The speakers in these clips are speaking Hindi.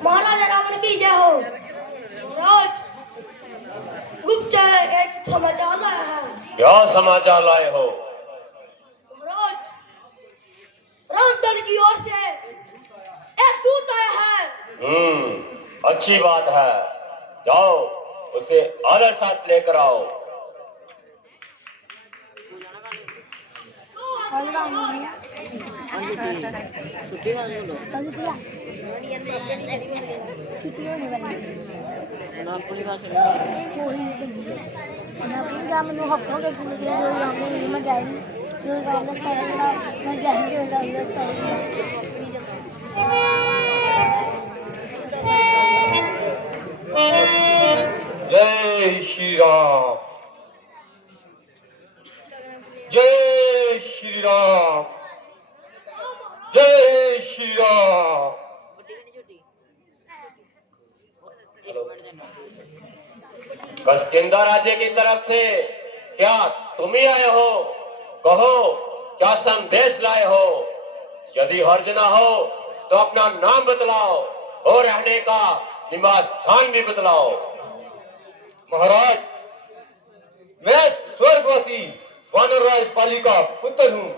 महाराजा रावण की जय हो। महाराज गुप्तचर एक समाचार लाया है। क्या समाचार लाए हो? महाराज रामदल की ओर से एक दूत आया है। अच्छी बात है, जाओ उसे आदर साथ लेकर आओ। जय श्री राम, जय श्री राम, जय श्री राम। कस्किंदा राज्य की तरफ से क्या तुम ही आए हो? कहो क्या संदेश लाए हो? यदि हर्ज ना हो तो अपना नाम बतलाओ और रहने का निवास स्थान भी बतलाओ। महाराज, मैं स्वर्गवासी वानरराज पाली का पुत्र हूँ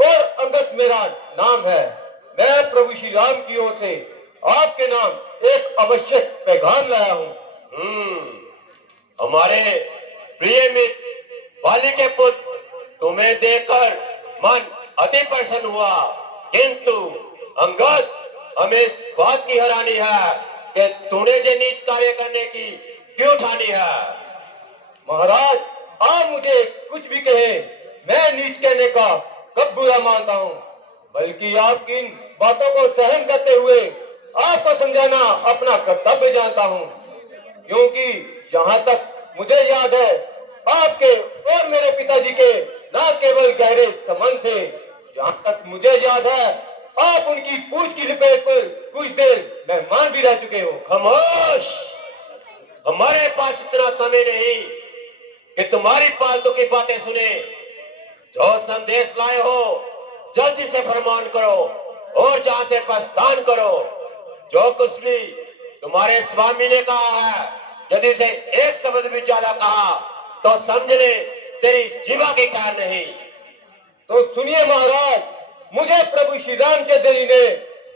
और अंगद मेरा नाम है। मैं प्रभु श्री राम की ओर से आपके नाम एक आवश्यक पैगाम लाया हूँ। हमारे प्रिय मित्र बाली के पुत्र, तुम्हें देखकर मन अति प्रसन्न हुआ, किंतु अंगद हमें इस बात की हैरानी है कि तूने जो नीच कार्य करने की क्यों ठानी है? महाराज, आप मुझे कुछ भी कहे, मैं नीच कहने का कब बुरा मानता हूँ, बल्कि आपकी इन बातों को सहन करते हुए आपको समझाना अपना कर्तव्य जानता हूँ, क्योंकि जहाँ तक मुझे याद है आपके और मेरे पिताजी के न केवल गहरे संबंध थे, जहाँ तक मुझे याद है आप उनकी पूछ की लपेट पर कुछ देर मेहमान भी रह चुके हो। खामोश, हमारे पास इतना समय नहीं कि तुम्हारी फालतू की बातें सुने। जो संदेश लाए हो जल्दी से फरमान करो और जहाँ से प्रस्थान करो। जो कुछ भी तुम्हारे स्वामी ने कहा है, यदि से एक शब्द भी ज्यादा कहा तो समझ ले तेरी जीवा की ख्याल नहीं। तो सुनिए महाराज, मुझे प्रभु श्री रामचंद्र जी ने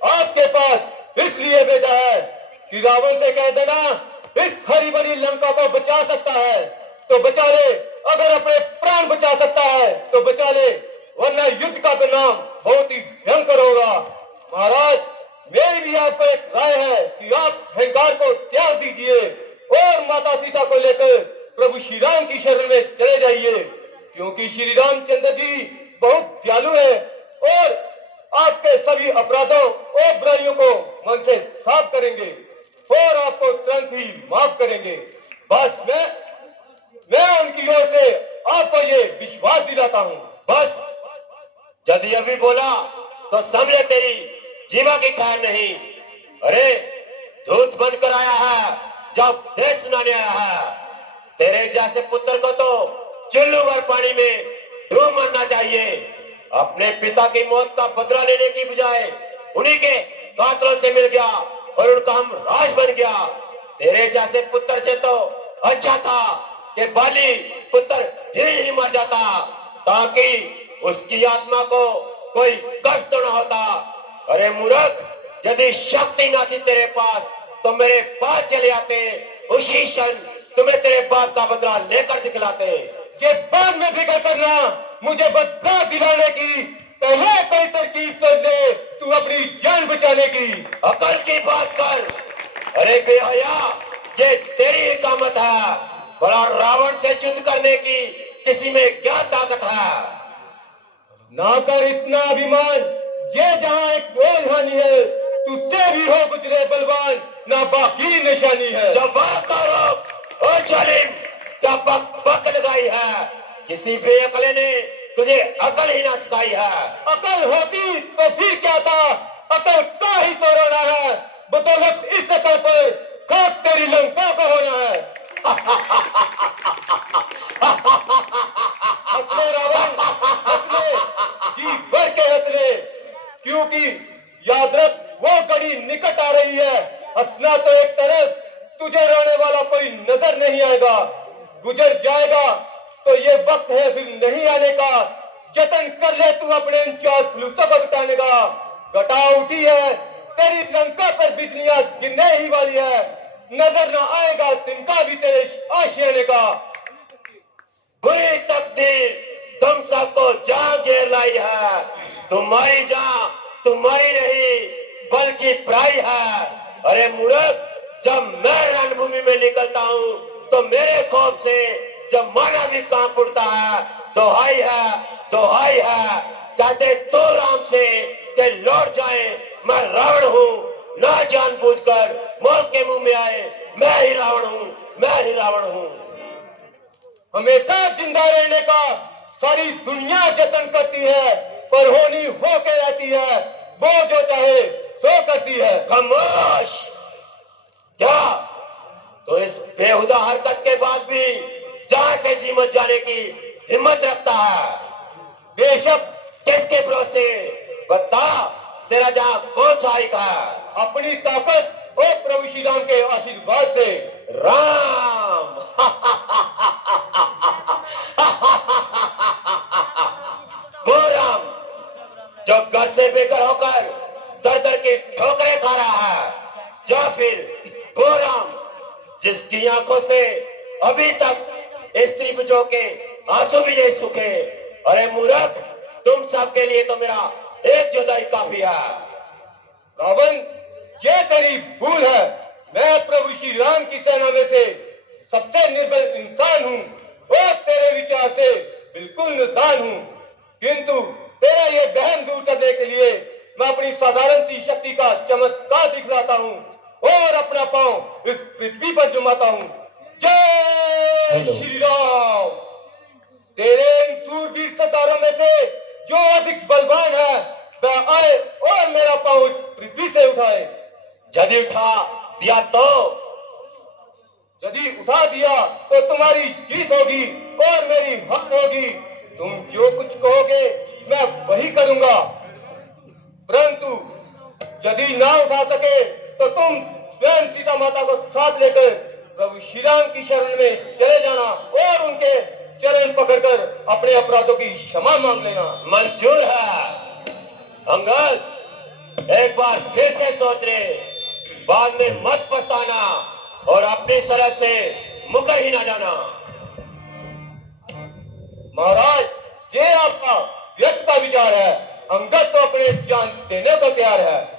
आपके पास इसलिए भेजा है कि रावण से कह देना इस हरी भरी लंका को बचा सकता है तो बचा ले, अगर अपने प्राण बचा सकता है तो बचा ले, वरना युद्ध का परिणाम बहुत ही भयंकर होगा। महाराज, मेरी भी आपको एक राय है कि आप अहंकार को त्याग दीजिए और माता सीता को लेकर प्रभु श्री राम की शरण में चले जाइए, क्योंकि श्री रामचंद्र जी बहुत दयालु है और आपके सभी अपराधों और बुराइयों को मन से साफ करेंगे और आपको तुरंत ही माफ करेंगे। बस मैं उनकी ओर से आपको ये विश्वास दिलाता हूँ। बस यदि अभी बोला तो समझे तेरी जीवा की ख्याल नहीं। अरे दूत बनकर आया है, जब देश सुनाने आया है। तेरे जैसे पुत्र को तो चुल्लू भर पानी में डूब मरना चाहिए। अपने पिता की मौत का बदला लेने की बजाय उन्हीं के कातलों से मिल गया और उनका हम राज बन गया। तेरे जैसे पुत्र से तो अच्छा था कि बाली पुत्र ही मर जाता, ताकि उसकी आत्मा को कोई कष्ट तो न होता। अरे मूर्ख, यदि शक्ति ना थी तेरे पास तो मेरे पास चले आते, उसी क्षण तुम्हें तेरे बाप का बदला लेकर दिखलाते। ये बाद में फिक्र करना, मुझे बदला दिलाने की पहले कोई तरकीब कर ले तू अपनी जान बचाने की। अकल की बात कर। अरे बेहया, ये तेरी इकामत है, बड़ा रावण से युद्ध करने की किसी में क्या ताकत है? ना कर इतना अभिमान, ये जहाँ एक बेलहानी है, तुझसे भी हो गुजरे बलवान, ना बाकी निशानी है। जवाब करो ओ जालिम, क्या बक लगाई है? किसी बेअकले ने तुझे अकल ही ना सिखाई है। अकल होती तो फिर क्या था, अकल का ही तो रोना है। बदौलत इस अकल पर खाक तेरी लंका को होना है। हंसले रावण, हंसले, जी भर के हंसले, क्योंकि याद रख वो घड़ी निकट आ रही है। हंसना तो एक तरफ, तुझे रोने वाला कोई नजर नहीं आएगा। गुजर जाएगा तो ये वक्त है फिर नहीं आने का। जतन कर ले तू अपने इन 4 फलूसों को बिताने का। घटा उठी है तेरी लंका पर बिजलियां गिरने ही वाली है। नजर न आएगा तिनका भी तेरे आशियाने का। बुरी तकदीर तुम सबको जहां घेर लाई है। तुम्हारी जहां तुम्हारी नहीं बल्कि पराई है। अरे मूर्ख, जब मैं रणभूमि में निकलता हूँ तो मेरे खौफ से जब माना भी कांप उठता है। दोहाई है, दोहाई है, कहते तो राम से कि लौट जाए। मैं रावण हूँ, ना जानबूझकर मौत के मुंह में आए। मैं ही रावण हूँ, मैं ही रावण हूँ। हमेशा जिंदा रहने का सारी दुनिया जतन करती है, पर होनी होके रहती है। वो जो चाहे सो करती है। खामोश! क्या तो इस बेहुदा हरकत के बाद भी जहां से जी मत जाने की हिम्मत रखता है? बेशक किसके भरोसे? बता, तेरा जहां कौन सा हिक है? अपनी ताकत और प्रभु श्री राम के आशीर्वाद से। राम! वो राम जो घर से बेघर होकर दर दर की ठोकरें खा रहा है, या फिर वो राम जिसकी आंखों से अभी तक स्त्री बच्चों के आंसू भी नहीं सूखे। अरे मूर्ख, तुम सबके लिए तो मेरा एक जुदाई काफी है। रावण, ये तेरी भूल है। मैं प्रभु श्री राम की सेना में से सबसे निर्बल इंसान हूँ और तेरे विचार से बिल्कुल नादान हूँ। किंतु तेरा ये बहम दूर करने के लिए मैं अपनी साधारण सी शक्ति का चमत्कार दिखलाता हूँ और अपना पांव इस पृथ्वी पर जमाता हूँ। जय श्री राम। तेरे इन सूरवीर सरदारों में से जो अधिक बलवान है वह आए और मेरा पांव इस पृथ्वी से उठाए। यदि उठा दिया तो? यदि उठा दिया तो तुम्हारी जीत होगी और मेरी हार होगी। तुम जो कुछ कहोगे मैं वही करूंगा, परंतु यदि ना उठा सके तो तुम स्वयं सीता माता को साथ लेकर प्रभु श्री राम की शरण में चले जाना और उनके चरण पकड़कर अपने अपराधों की क्षमा मांग लेना। मंजूर है। अंगद, एक बार फिर से सोच ले, बाद में मत पछताना और अपनी सरहद से मुकर ही ना जाना। महाराज, ये आपका व्यर्थ का विचार है। अंगद तो अपने जान देने को तैयार है।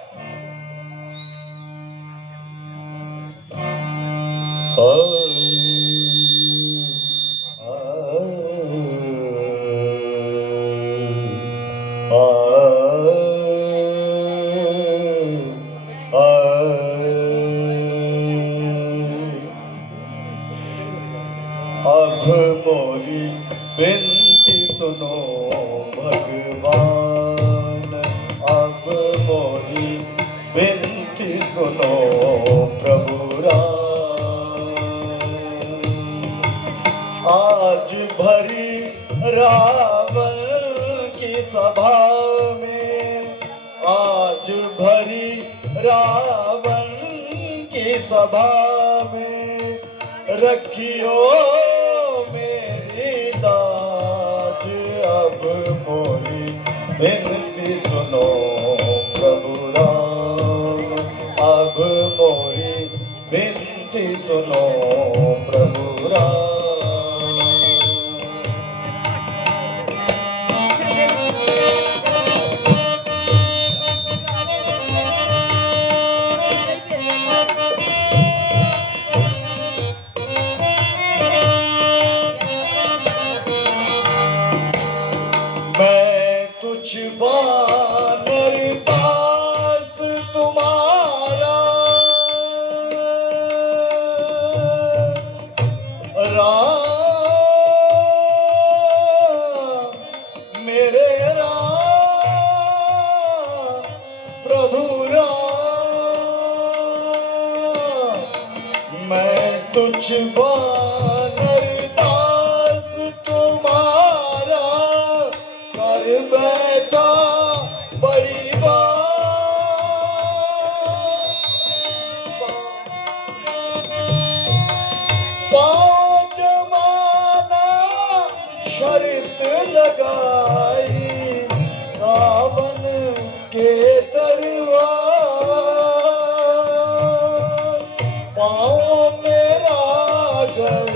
अब मोरी बिनती सुनो भगवान, अब मोरी बिनती सुनो प्रभु राम। आज भरी रावण की सभा में, आज भरी रावण की सभा में रखियो मेरी लाज। अब मोरी बिनती सुनो प्रभु राम, अब मोरी बिनती सुनो प्रभु राम। मैं तुझ वानर दास तुम्हारा, मेरे राम प्रभु राम, मैं तुझ वानर दास तुम्हारा कर बैठा बड़ी पाँव जमाना शर्त लगाई, रावण के दरबार पाँव मेरा गढ़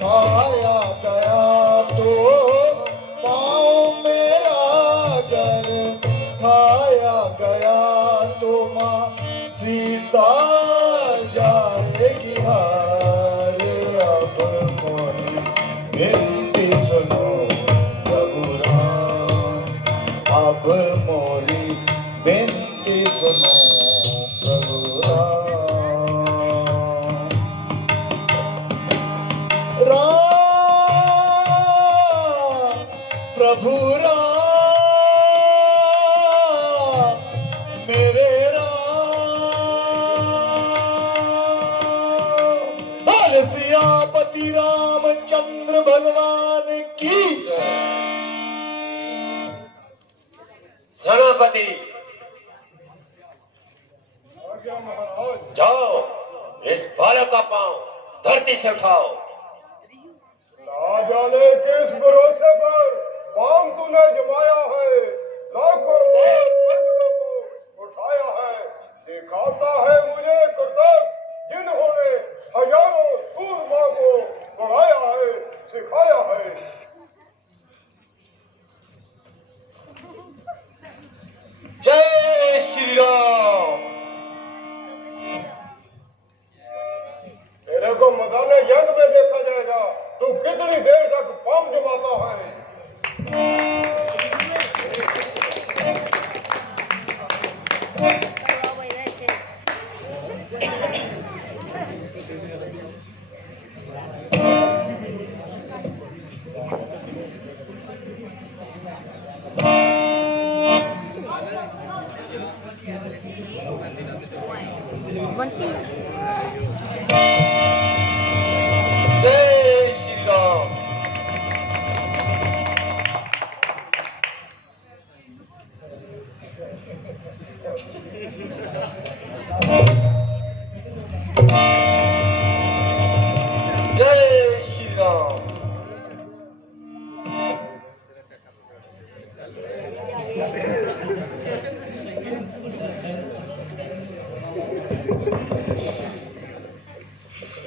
खाया गया तो, पाँव मेरा गढ़ खाया गया तो माँ सीता जाएगी हार। अब मोरी विनती सुनो प्रभु राम, अब मोरी विनती सुनो प्रभु राम। राम प्रभु राम, मेरे बोल सियापति रामचंद्र भगवान की जय। सेनापति आज्ञा महाराज। जाओ, इस बालक का पांव धरती से उठाओ। ना जाने किस भरोसे पर पांव तूने जमाया है, लाखों बार पर्वतों को उठाया है, दिखाता है मुझे कर्तव्य जिन्होंने हजारों सूरमा को बढ़ाया है, सिखाया है। जय श्री राम। तेरे को मैदाने जंग में देखा जाएगा, तू कितनी देर तक पांव जमाता है। जय श्री राम। जय श्री राम।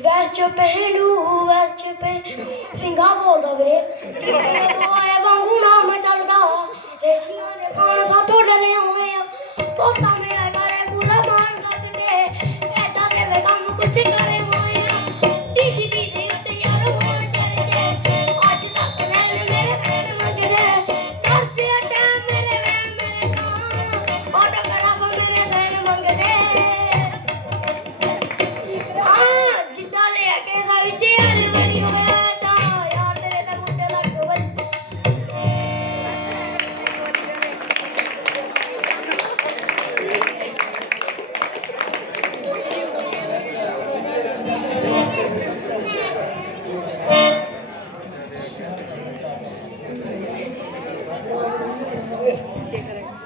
वैच पहनू वैच पहनू सिंगा बोलदा वीरे आया वांगू नाम चलदा रेशियां दे खान दा टोडदे होया पोता मेरा करे पूरा मान सकदे ऐदा दे वे काम कुछ करे होया टीटीपी दे ते यार होण चलदे आज तक नैन मेरे पैर मंगदे करते टाइम मेरे नाम ओटा कड़ा मेरे नैन मंगदे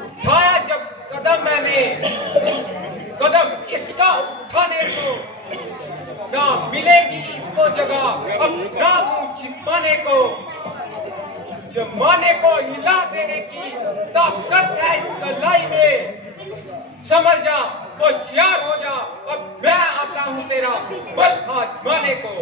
उठाया जब कदम मैंने, कदम इसका उठाने को ना मिलेगी इसको जगह, अब ना मुंह छिपाने को। जमाने को हिला देने की ताकत है इस कलाई में, समझ जा होशियार हो जा, अब मैं आता हूँ तेरा बल आजमाने को।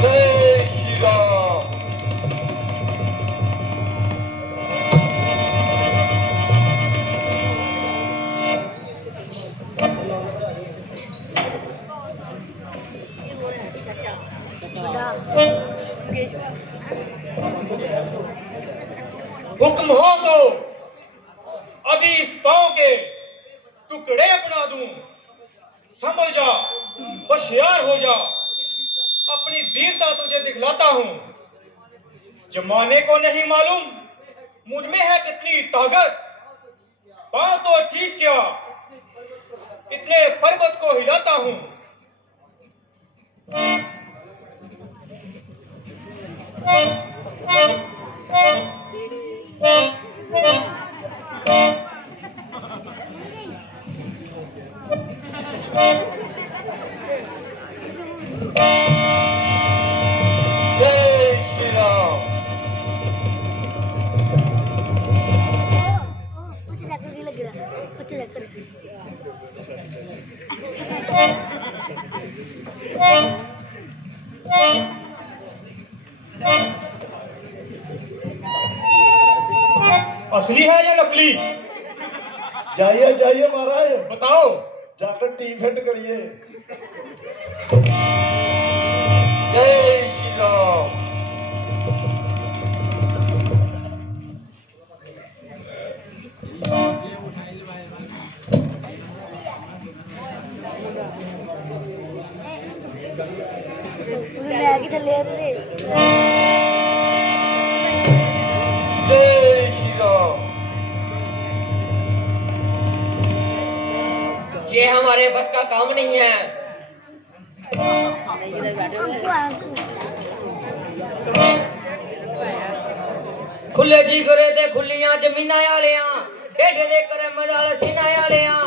जय श्री राम। हुक्म हो तो अभी इस पांव के टुकड़े बना दूं, समझ जा बस होशियार हो जा, अपनी वीरता तुझे दिखलाता हूँ। जमाने को नहीं मालूम मुझ में है कितनी ताकत, पाँव तो चीज क्या इतने पर्वत को हिलाता हूँ। जय श्री राम। असली है या नकली? जाइए जाइए महाराज, बताओ। जाकर टीम फिट करिए। जय श्री राम। मैगी थल्ले रे जय श्री राम। ये हमारे बस का काम नहीं है। खुले जी करे ते खुलियां जमीना आलियां, हेठ दे करे मजाल सीना आलियां,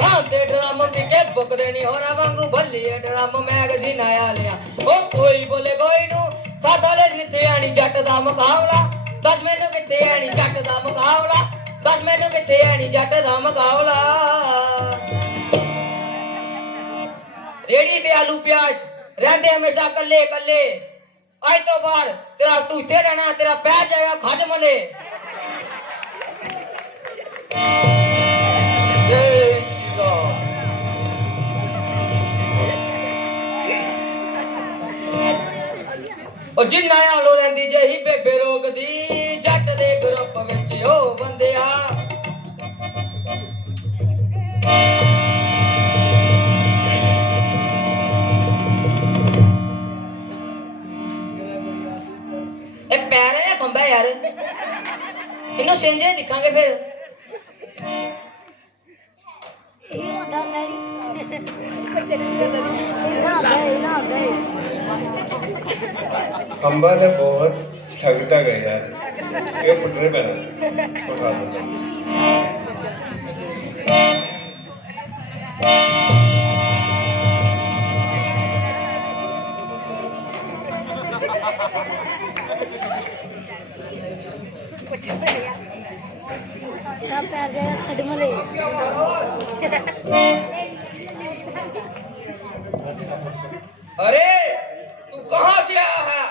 हां ते ड्रम बिके बुकदे नहीं होरा वांगू भल्ली ड्रम मैगजीन आलियां। ओ कोई बोले कोई नू साथाले किथे आनी जट दा मुकाबला, दस मैनू किथे आनी जट दा मुकाबला, दस मैनू किथे आनी जट दा मुकाबला। रेड़ी ते आलू प्याज रहंदे हमेशा कल्ले कल्ले, आज तो बार तेरा तू इथे रहना, तेरा पैर जाएगा खज मले। जय श्री राम। ओ जिन्ना आलो रहंदी जही बेबे रोकदी, जट दे ग्रुप विच ओ बंदिया। ए पैर है या खंबा है यार, इन्हों सिंजे दिखांगे फिर। खंबा ने बहुत ठगता गया यार, ये फुटने पैना उठा दो। पैर जाएगा खड मले। अरे तू कहाँ से आया है?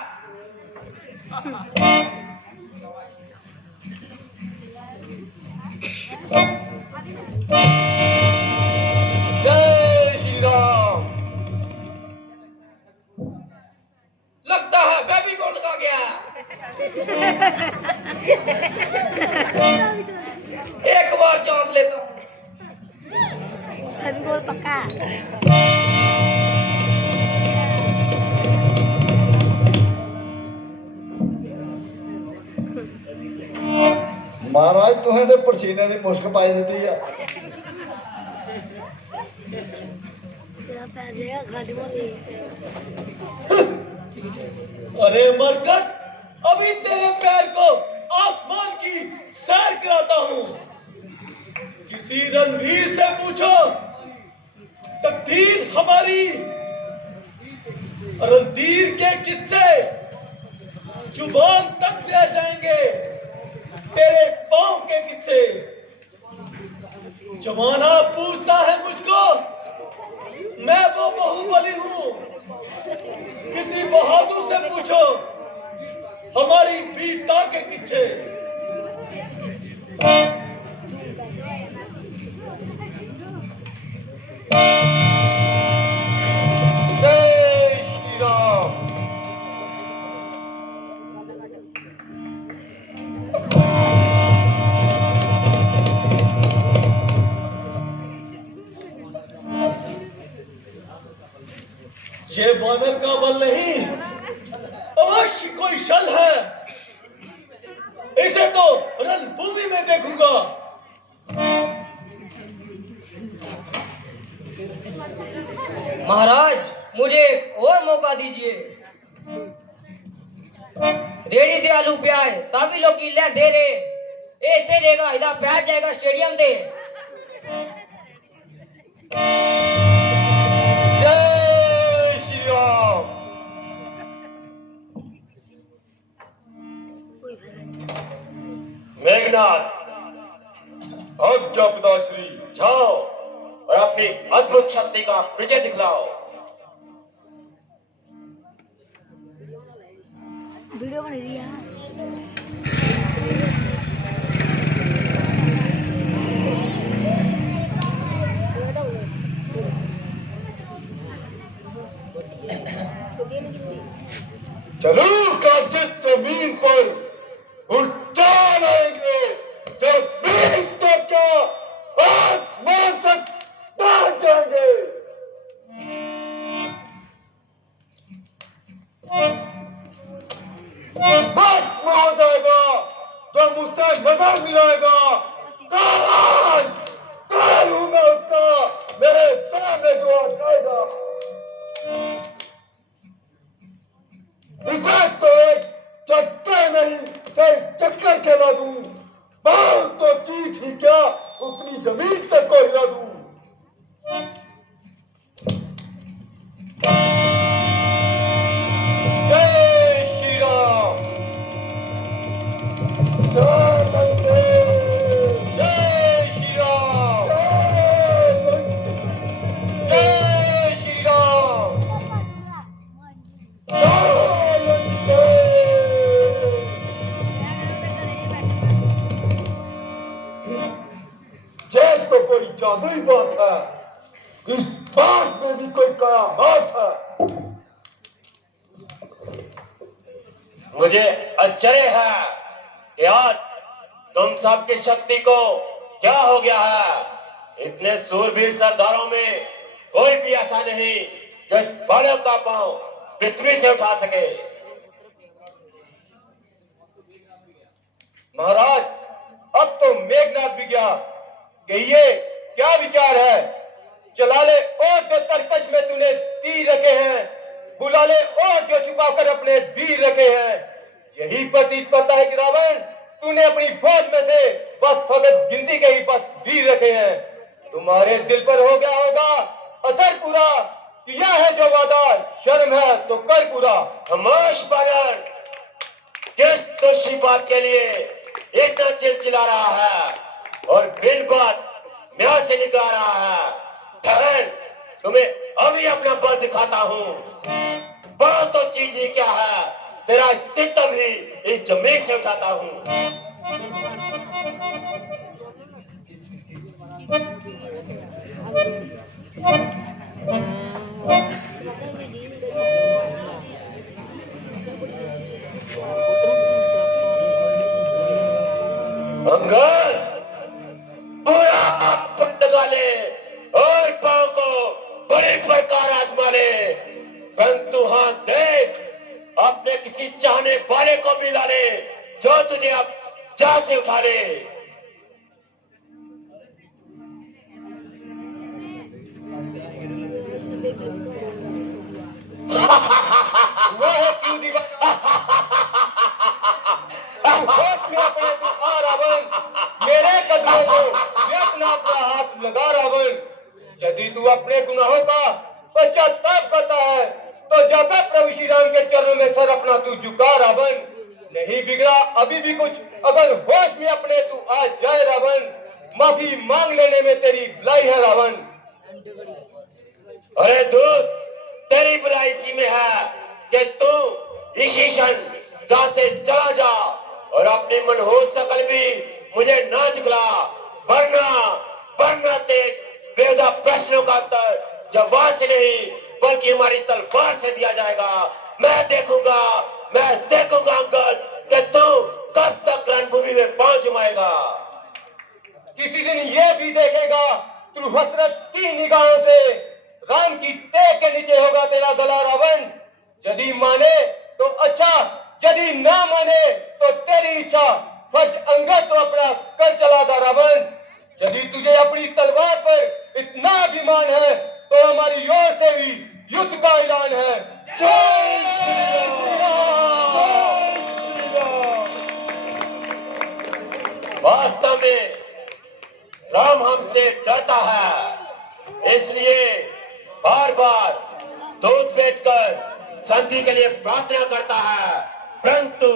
जय श्री राम। लगता है बेबी गोल्ड का गया। एक बार चांस लेता हूँ। अभी गोल पक्का। महाराज तुहें तो पसीने की मुश्क पाई दी है। तेरा पैर जाएगा खड मले। अरे मरकट, अभी तेरे पैर को आसमान की सैर कराता हूँ। किसी रणवीर से पूछो, तकदीर हमारी रणधीर के किस्से जुबान तक से आ जाएंगे, तेरे पांव के किस्से। जमाना पूछता है मुझको, मैं वो बाहुबली हूँ। किसी बहादुर से पूछो, हमारी वीरता के किस्से। जय श्री राम। ये वानर का बल नहीं, अवश्य कोई छल है। इसे तो रणभूमि में देखूंगा। महाराज, मुझे एक और मौका दीजिए। रेडी दयालु प्यार सभी लोग किले दे रे ए तेरेगा इधर प्यार जाएगा स्टेडियम दे। जय श्री राम। मेघनाथ, आज्ञा पिताश्री। जाओ और अपनी अद्भुत शक्ति का परिचय दिखलाओ। वीडियो बन रही है। चलो का जिस जमीन पर उड़ान आएंगे, जमीन तो क्या आसमान तक पहुंच जाएंगे। बस हो जाएगा जो मुझसे नजर मिलाएगा। काल काल हूं मैं उसका, मेरे सामने जो आ जाएगा। इसे तो एक चक्कर नहीं, एक चक्कर खेला दूं। बहुत तो चीज ही क्या, उतनी जमीन तक को हिला दूं। जय श्री राम। जय लंके। जय श्री राम। जय श्री राम। ये तो कोई जादुई बात है। इस बात में भी कोई करामात है। मुझे आश्चर्य है कि आज तुम सबकी शक्ति को क्या हो गया है। इतने सूरवीर सरदारों में कोई भी ऐसा नहीं जो इस बालक का पांव पृथ्वी से उठा सके। महाराज, अब तो मेघनाथ भी गया कि ये क्या विचार है। चला ले और जो तरकश में तूने तीर रखे हैं, बुला ले और जो छुपाकर अपने वीर रखे हैं। यही प्रतीत पता है कि रावण, तूने अपनी फौज में से बस फकत गिनती के ही बस वीर रखे हैं। तुम्हारे दिल पर हो गया होगा असर पूरा, किया है जो वादा, शर्म है तो कर पूरा। खामोश पागल, किस तुच्छी बात के लिए इतना चिलचिला रहा है और बिन बात म्याह से निकला रहा है। ठहर, तुम्हें अभी अपना बल दिखाता हूँ। बड़ा तो चीज ही क्या है, तेरा अस्तित्व ही इस जमीन से उठाता हूँ। अंगद, पूरा पट डाले और पांव को बड़े प्रकार आजमा ले, परंतु हाँ देख, अपने किसी चाहने वाले को भी ला ले जो तुझे अब जा से उठा ले। वह क्यों दीवाना। होश में अपने तू आ रावण, मेरे कदमों को ये अपना अपना हाथ लगा रावण। यदि तू अपने गुनाहों का पश्चाताप करता है तो जाकर प्रभु श्री राम के चरणों में सर अपना तू झुका रावण। नहीं बिगड़ा अभी भी कुछ, अगर होश में अपने तू आ जाए रावण, माफी मांग लेने में तेरी भलाई है रावण। अरे दूत, तेरी बुराई इसी में है कि तू इसी क्षण जहां से चला जा और अपनी मनहूस शकल भी मुझे ना दिखला, वरना तेज बेहुदा प्रश्नों का उत्तर जवाब से नहीं बल्कि हमारी तलवार से दिया जाएगा। मैं देखूंगा अंगद कि तू कब तक रणभूमि में पांव जमाएगा। किसी दिन ये भी देखेगा तू हसरत की निगाहों से राम की टेक के नीचे होगा तेरा गला रावण। यदि माने तो अच्छा, यदि ना माने तो तेरी इच्छा। फर्ज अंगद तो अपना कर चला था रावण। यदि तुझे अपनी तलवार पर इतना अभिमान है तो हमारी ओर से भी युद्ध का ऐलान है। जय श्री राम, जय श्री राम। वास्तव में राम हमसे डरता है, इसलिए बार बार दूध बेचकर संधि के लिए प्रार्थना करता है। परंतु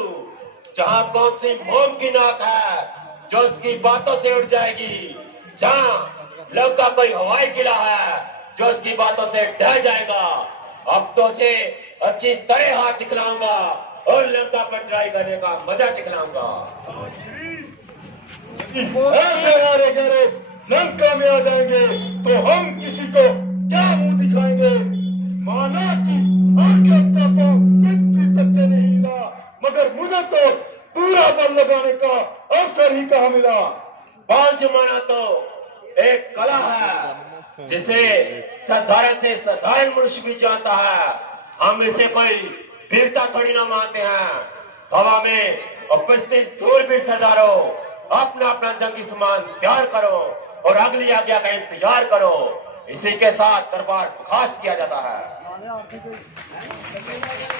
जहां कौन सी मोम की नाक है जो उसकी बातों से उड़ जाएगी, जहां लंका कोई हवाई किला है जो उसकी बातों से डर जाएगा, अब तो उसे अच्छी तरह हाथ दिखलाऊंगा और लंका पर ट्राई करने का मजा चिखलाऊंगा। ऐसे नारे गरे लंका में आ जाएंगे तो हम किसी को क्या मुंह दिखाएंगे। माना कि आगे का पांव पृथ्वी तक से नहीं हिला, मगर मुझे तो पूरा बल लगाने का अवसर ही कहाँ मिला। बाण जमाना तो एक कला है जिसे साधारण से साधारण मनुष्य भी जानता है। हम इसे कोई वीरता थोड़ी ना मानते हैं। सभा में उपस्थित सूरवीर सरदारों, अपना अपना जंगी सामान तैयार करो और अगली आज्ञा का इंतजार करो। इसी के साथ दरबार खास किया जाता है।